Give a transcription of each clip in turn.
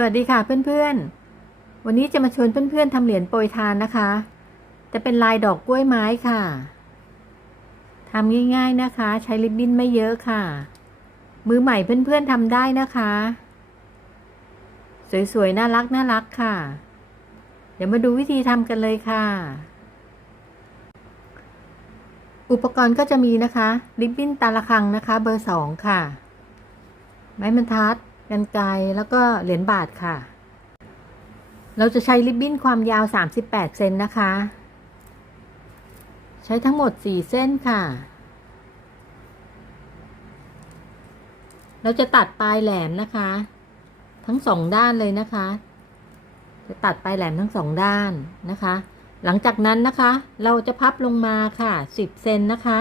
สวัสดีค่ะเพื่อนๆ วันนี้จะมาชวนเพื่อนๆทำเหรียญโปรยทานนะคะ จะเป็นลายดอกกล้วยไม้ค่ะทำง่ายๆนะคะ ใช้ริบบิ้นไม่เยอะค่ะ มือใหม่เพื่อนๆทำได้นะคะ สวยๆ น่ารักน่ารักค่ะ เดี๋ยวมาดูวิธีทำกันเลยค่ะ อุปกรณ์ก็จะมีนะคะริบบิ้นตาละครังนะคะ เบอร์สองค่ะ ไม้บรรทัด กันไกรแล้วก็เหรียญบาทค่ะ เราจะใช้ริบบิ้นความยาว 38 เซนนะคะ ใช้ทั้งหมด 4 เส้นค่ะ เราจะตัดปลายแหลมนะคะ ทั้งสองด้านเลยนะคะ จะตัดปลายแหลมทั้งสองด้านนะคะ หลังจากนั้นนะคะ เราจะพับลงมาค่ะ 10 เซนนะคะ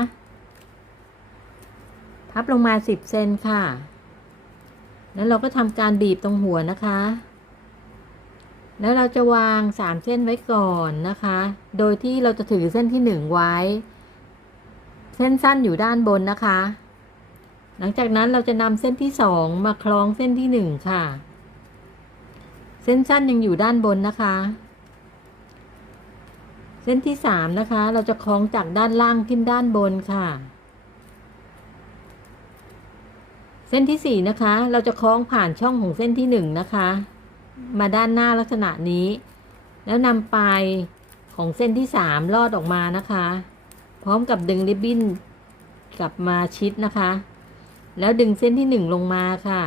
พับลงมา 10 เซนค่ะ แล้วเราก็ทำการบีบตรงหัวนะคะ แล้วเราจะวางสามเส้นไว้ก่อนนะคะ โดยที่เราจะถือเส้นที่หนึ่งไว้ เส้นสั้นอยู่ด้านบนนะคะ หลังจากนั้นเราจะนำเส้นที่สองมาคล้องเส้นที่หนึ่งค่ะ เส้นสั้นยังอยู่ด้านบนนะคะ เส้นที่สามนะคะ เราจะคล้องจากด้านล่างขึ้นด้านบนค่ะ เส้นที่สี่นะคะ เราจะคล้องผ่านช่องของเส้นที่หนึ่งนะคะ มาด้านหน้าลักษณะนี้ แล้วนำปลายของเส้นที่สามลอดออกมานะคะ พร้อมกับดึงริบบิ้นกลับมาชิดนะคะ แล้วดึงเส้นที่หนึ่งลงมาค่ะ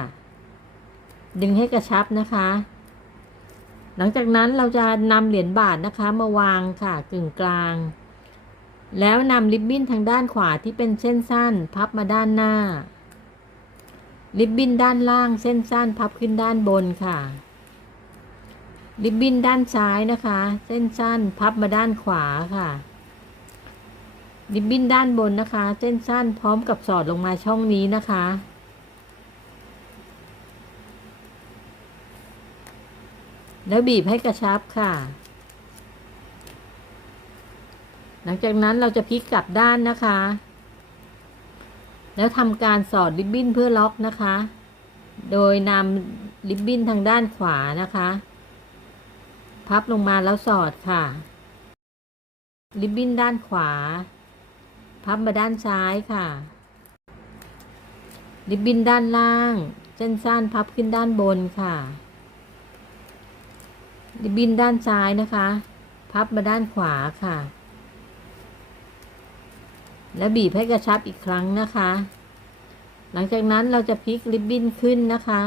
ดึงให้กระชับนะคะ หลังจากนั้นเราจะนำเหรียญบาทนะคะมาวางค่ะกึ่งกลาง แล้วนำริบบิ้นทางด้านขวาที่เป็นเส้นสั้น พับมาด้านหน้า ริบบิ้นด้านล่างเส้นสั้นพับขึ้นด้านบนค่ะ ริบบิ้นด้านซ้ายนะคะ เส้นสั้นพับมาด้านขวาค่ะ ริบบิ้นด้านบนนะคะ เส้นสั้นพร้อมกับสอดลงมาช่องนี้นะคะ แล้วบีบให้กระชับค่ะ หลังจากนั้นเราจะพลิกกลับด้านนะคะ แล้วทำการสอดริบบิ้นเพื่อล็อกนะคะ โดยนำริบบิ้นทางด้านขวานะคะ พับลงมาแล้วสอดค่ะ ริบบิ้นด้านขวา พับมาด้านซ้ายค่ะ ริบบิ้นด้านล่าง เส้นสั้นพับขึ้นด้านบนค่ะ ริบบิ้นด้านซ้ายนะคะ พับมาด้านขวาค่ะ แล้วบีบให้กระชับอีกครั้งนะคะ หลังจากนั้นเราจะพลิกริบบิ้นขึ้นนะคะ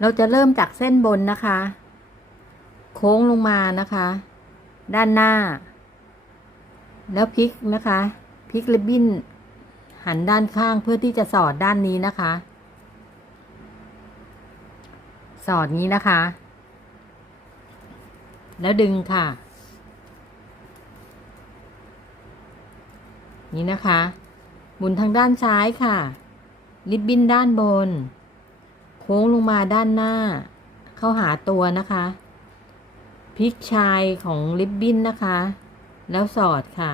เราจะเริ่มจากเส้นบนนะคะ โค้งลงมานะคะ ด้านหน้า แล้วพลิกนะคะพลิกริบบิ้น หันด้านข้างเพื่อที่จะสอดด้านนี้นะคะ สอดนี้นะคะ แล้วดึงค่ะ นี่นะคะ หมุนทางด้านซ้ายค่ะ ริบบิ้นด้านบน โค้งลงมาด้านหน้า เข้าหาตัวนะคะพลิกชายของริบบิ้นนะคะ แล้วสอดค่ะ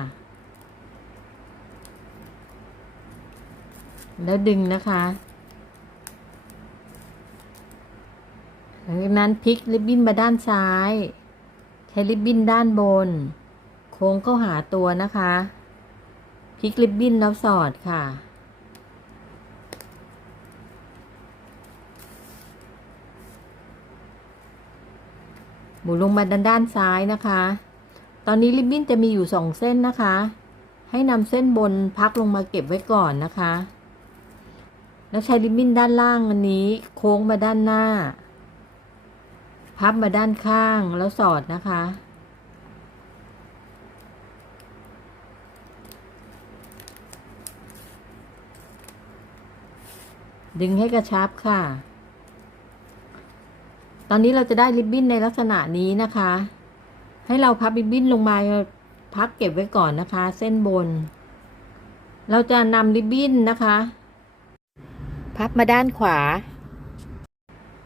แล้วดึงนะคะหลังจากนั้นพลิกริบบิ้นมาด้านซ้าย ใช้ริบบิ้นด้านบน โค้งเข้าหาตัวนะคะ พลิกริบบิ้นแล้วสอดค่ะ หมุนลงมาด้านด้านซ้ายนะคะ ตอนนี้ริบบิ้นจะมีอยู่สองเส้นนะคะ ให้นำเส้นบนพักลงมาเก็บไว้ก่อนนะคะ แล้วใช้ริบบิ้นด้านล่างอันนี้โค้งมาด้านหน้า พับมาด้านข้างแล้วสอดนะคะ ดึงให้กระชับค่ะ ตอนนี้เราจะได้ริบบิ้นในลักษณะนี้นะคะ ให้เราพับริบบิ้นลงมาพักเก็บไว้ก่อนนะคะ เส้นบน เราจะนำริบบิ้นนะคะ พับมาด้านขวา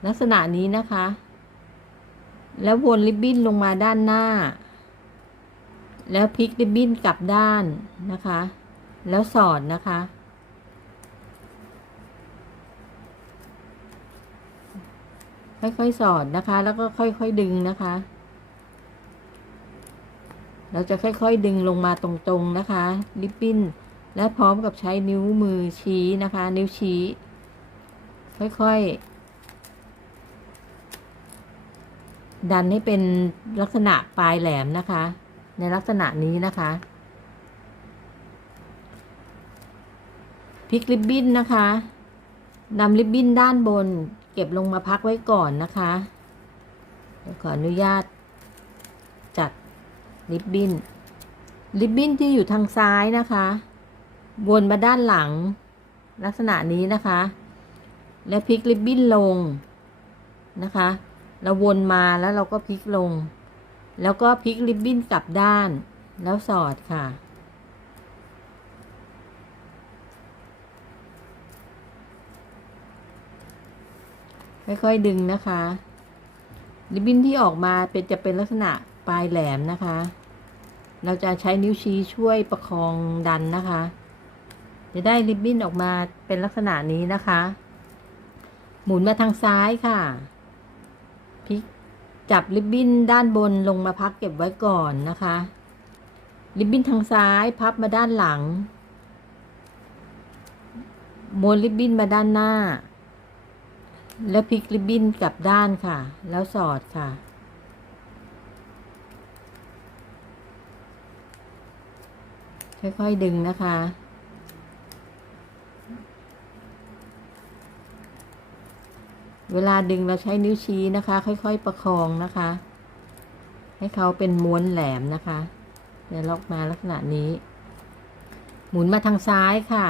ลักษณะนี้นะคะ แล้ววนริบบิ้นลงมาด้านหน้า แล้วพลิกริบบิ้นกลับด้านนะคะ แล้วสอดนะคะ ค่อยๆสอดนะคะ แล้วก็ค่อยๆดึงนะคะ เราจะค่อยๆดึงลงมาตรงๆนะคะริบบิ้น และพร้อมกับใช้นิ้วมือชี้นะคะ นิ้วชี้ ค่อยๆ ดันให้เป็นลักษณะปลายแหลมนะคะ ในลักษณะนี้นะคะพลิกริบบิ้นนะคะนำริบบิ้นด้านบน เก็บลงมาพักไว้ก่อนนะคะขออนุญาต จัดริบบิ้นริบบิ้นที่อยู่ทางซ้ายนะคะวนมาด้านหลัง ลักษณะนี้นะคะ แล้วพลิกริบบิ้นลงนะคะเราวนมาแล้วเราก็พลิกลง แล้วก็พลิกริบบิ้นกลับด้านแล้วสอดค่ะ ค่อยๆดึงนะคะ ริบบิ้นที่ออกมาเป็นจะเป็นลักษณะปลายแหลมนะคะ เราจะใช้นิ้วชี้ช่วยประคองดันนะคะ จะได้ริบบิ้นออกมาเป็นลักษณะนี้นะคะ หมุนมาทางซ้ายค่ะพลิกจับริบบิ้นด้านบนลงมาพักเก็บไว้ก่อนนะคะ ริบบิ้นทางซ้ายพับมาด้านหลังม้วนริบบิ้นมาด้านหน้า แล้วพลิกริบบิ้นกลับด้านค่ะ แล้วสอดค่ะ ค่อย ๆ ดึงนะคะ เวลาดึงเราใช้นิ้วชี้นะคะ ค่อย ๆ ประคองนะคะ ให้เขาเป็นม้วนแหลมนะคะเดี๋ยวล็อกมาลักษณะนี้ หมุนมาทางซ้ายค่ะ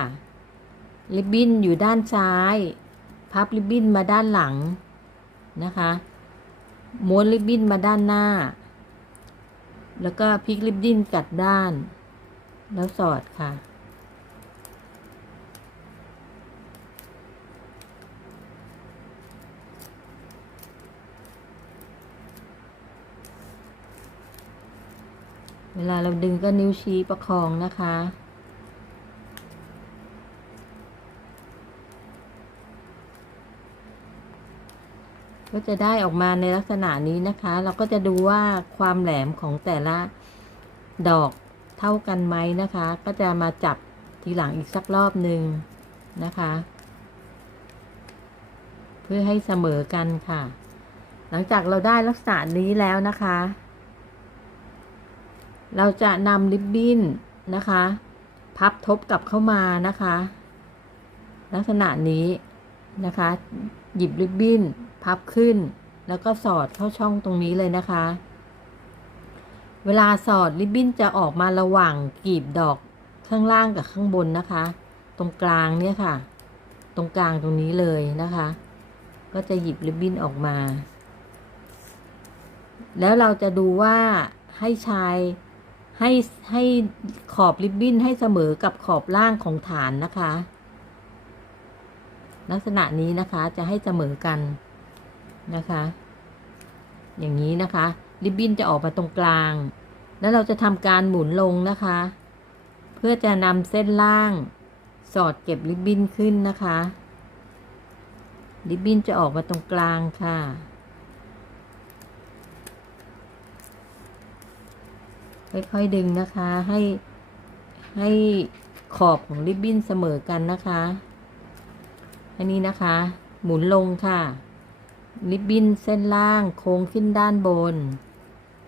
ริบบิ้นอยู่ด้านซ้าย พับริบบิ้นมาด้านหลังนะคะ ม้วนริบบิ้นมาด้านหน้า แล้วก็พลิกริบบิ้นกลับด้าน แล้วสอดค่ะ เวลาเราดึงก็นิ้วชี้ประคองนะคะ ก็จะได้ออกมาในลักษณะนี้นะคะ เราก็จะดูว่าความแหลมของแต่ละดอกเท่ากันไหมนะคะ ก็จะมาจับทีหลังอีกสักรอบหนึ่งนะคะ เพื่อให้เสมอกันค่ะ หลังจากเราได้ลักษณะนี้แล้วนะคะ เราจะนำริบบิ้นนะคะ พับทบกลับเข้ามานะคะ ลักษณะนี้นะคะ หยิบริบบิ้น พับขึ้น แล้วก็สอดเข้าช่องตรงนี้เลยนะคะ เวลาสอดริบบิ้นจะออกมาระหว่างกีบดอกข้างล่างกับข้างบนนะคะ ตรงกลางเนี่ยค่ะ ตรงกลางตรงนี้เลยนะคะ ก็จะหยิบริบบิ้นออกมา แล้วเราจะดูว่าให้ชายให้ให้ขอบริบบิ้นให้เสมอกับขอบล่างของฐานนะคะ ลักษณะนี้นะคะจะให้เสมอกัน นะคะ อย่างนี้นะคะ ริบบิ้นจะออกมาตรงกลาง แล้วเราจะทำการหมุนลงนะคะ เพื่อจะนำเส้นล่าง สอดเก็บริบบิ้นขึ้นนะคะ ริบบิ้นจะออกมาตรงกลางค่ะค่อยๆดึงนะคะให้ให้ขอบของริบบิ้นเสมอกันนะคะ อันนี้นะคะ หมุนลงค่ะ ริบบิ้นเส้นล่างโค้งขึ้นด้านบน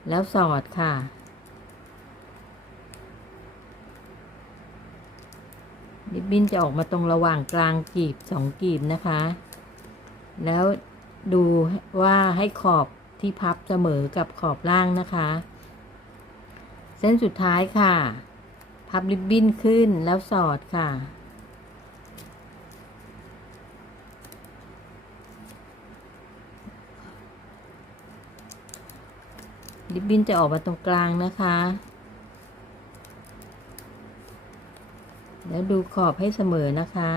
แล้วสอดค่ะ ริบบิ้นจะออกมาตรงระหว่างกลางกีบสองกีบนะคะ แล้วดูว่าให้ขอบที่พับเสมอกับขอบล่างนะคะ เส้นสุดท้ายค่ะ พับริบบิ้นขึ้นแล้วสอดค่ะ ริบบิ้นจะออกมาตรงกลางนะคะ แล้วดูขอบให้เสมอนะคะ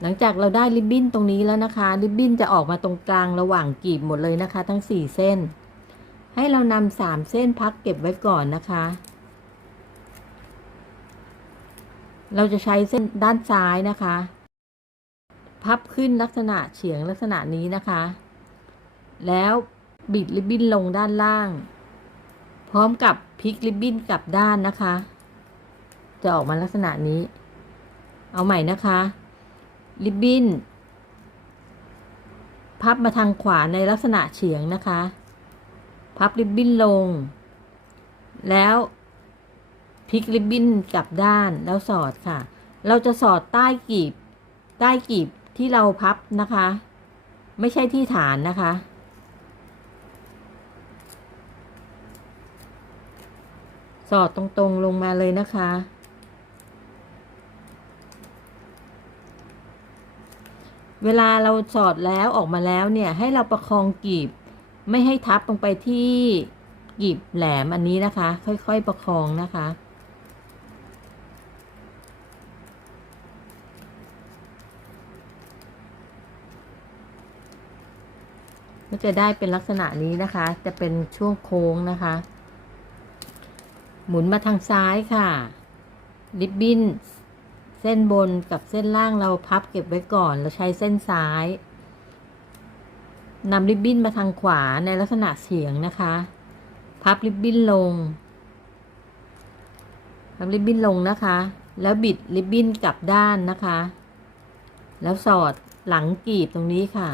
หลังจากเราได้ริบบิ้นตรงนี้แล้วนะคะ ริบบิ้นจะออกมาตรงกลางระหว่างกีบหมดเลยนะคะ ทั้งสี่เส้น ให้เรานำสามเส้นพักเก็บไว้ก่อนนะคะ เราจะใช้เส้นด้านซ้ายนะคะ พับขึ้นลักษณะเฉียงลักษณะนี้นะคะ แล้วบิดริบบิ้นลงด้านล่าง พร้อมกับพลิกริบบิ้นกลับด้านนะคะ จะออกมาลักษณะนี้ เอาใหม่นะคะริบบิ้นพับมาทางขวาในลักษณะเฉียงนะคะ พับริบบิ้นลง แล้วพลิกริบบิ้นกลับด้านแล้วสอดค่ะ เราจะสอดใต้กีบ ใต้กีบที่เราพับนะคะ ไม่ใช่ที่ฐานนะคะ สอดตรงๆลงมาเลยนะคะ เวลาเราสอดแล้วออกมาแล้วเนี่ยให้เราประคองกีบ ไม่ให้ทับลงไปที่กีบแหลมอันนี้นะคะ ค่อยๆประคองนะคะก็จะได้เป็นลักษณะนี้นะคะ จะเป็นช่วงโค้งนะคะ หมุนมาทางซ้ายค่ะ ริบบิ้น เส้นบนกับเส้นล่างเราพับเก็บไว้ก่อน เราใช้เส้นซ้ายนำริบบิ้นมาทางขวาในลักษณะเฉียงนะคะ พับริบบิ้นลงพับริบบิ้นลงนะคะ แล้วบิดริบบิ้นกลับด้านนะคะ แล้วสอดหลังกีบตรงนี้ค่ะ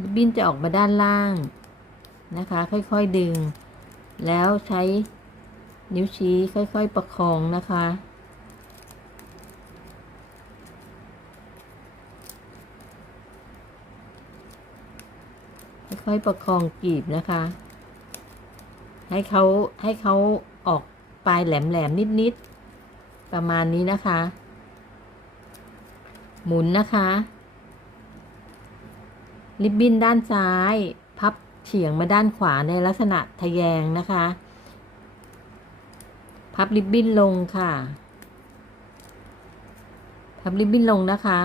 ริบบิ้นจะออกมาด้านล่าง นะคะ ค่อยๆดึง แล้วใช้นิ้วชี้ค่อยๆประคองนะคะ ค่อยๆประคองกีบนะคะ ให้เขาให้เขาออกปลายแหลมๆนิดๆ ประมาณนี้นะคะ หมุนนะคะ ริบบิ้นด้านซ้าย เฉียงมาด้านขวาในลักษณะทะแยงนะคะ พับริบบิ้นลงค่ะ พับริบบิ้นลงนะคะ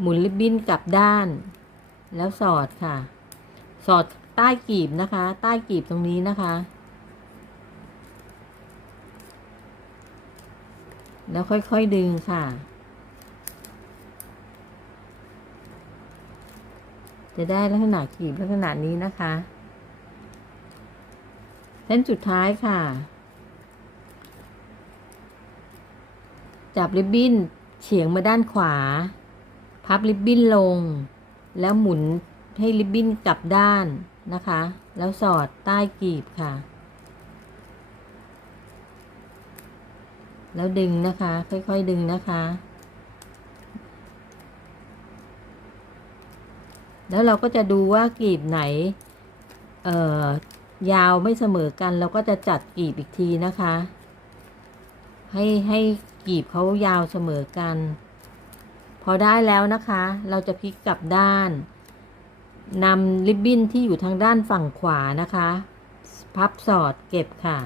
หมุนริบบิ้นกลับด้าน แล้วสอดค่ะ สอดใต้กีบนะคะ ใต้กีบตรงนี้นะคะ แล้วค่อยๆดึงค่ะ จะได้ลักษณะกีบลักษณะนี้นะคะเส้นสุดท้ายค่ะ จับริบบิ้นเฉียงมาด้านขวา พับริบบิ้นลง แล้วหมุนให้ริบบิ้นกลับด้านนะคะ แล้วสอดใต้กีบค่ะ แล้วดึงนะคะ ค่อยๆดึงนะคะ แล้วเราก็จะดูว่ากีบไหน เอ่อยาวไม่เสมอกัน เราก็จะจัดกีบอีกทีนะคะ ให้ให้กีบเขายาวเสมอกัน พอได้แล้วนะคะ เราจะพลิกกลับด้านนำริบบิ้นที่อยู่ทางด้านฝั่งขวานะคะ พับสอดเก็บค่ะ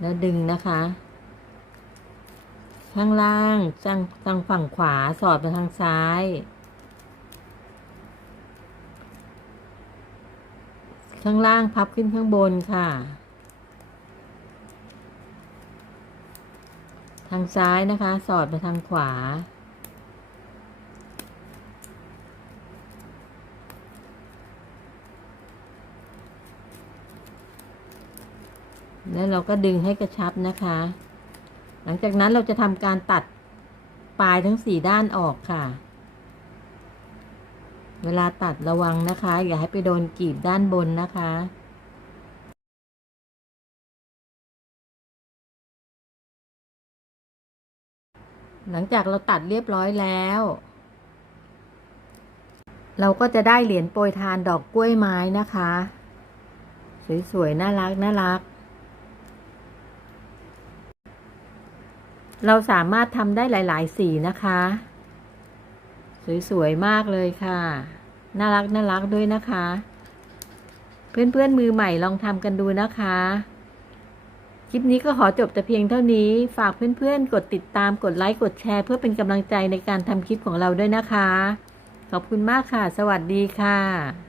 แล้วดึงนะคะ ข้างล่างทางทางฝั่งขวาสอดไปทางซ้าย ข้างล่างพับขึ้นข้างบนค่ะ ทางซ้ายนะคะ สอดไปทางขวา แล้วเราก็ดึงให้กระชับนะคะ หลังจากนั้นเราจะทำการตัดปลายทั้งสี่ด้านออกค่ะ เวลาตัดระวังนะคะ อย่าให้ไปโดนกีบด้านบนนะคะหลังจากเราตัดเรียบร้อยแล้ว เราก็จะได้เหรียญโปรยทานดอกกล้วยไม้นะคะ สวยๆ น่ารักน่ารัก เราสามารถทำได้หลาย ๆ สีนะคะ สวย ๆ มากเลยค่ะ น่ารักน่ารักด้วยนะคะ เพื่อน ๆ มือใหม่ลองทำกันดูนะคะ คลิปนี้ก็ขอจบแต่เพียงเท่านี้ ฝากเพื่อน ๆ กดติดตาม กดไลค์ กดแชร์ เพื่อเป็นกำลังใจในการทำคลิปของเราด้วยนะคะ ขอบคุณมากค่ะ สวัสดีค่ะ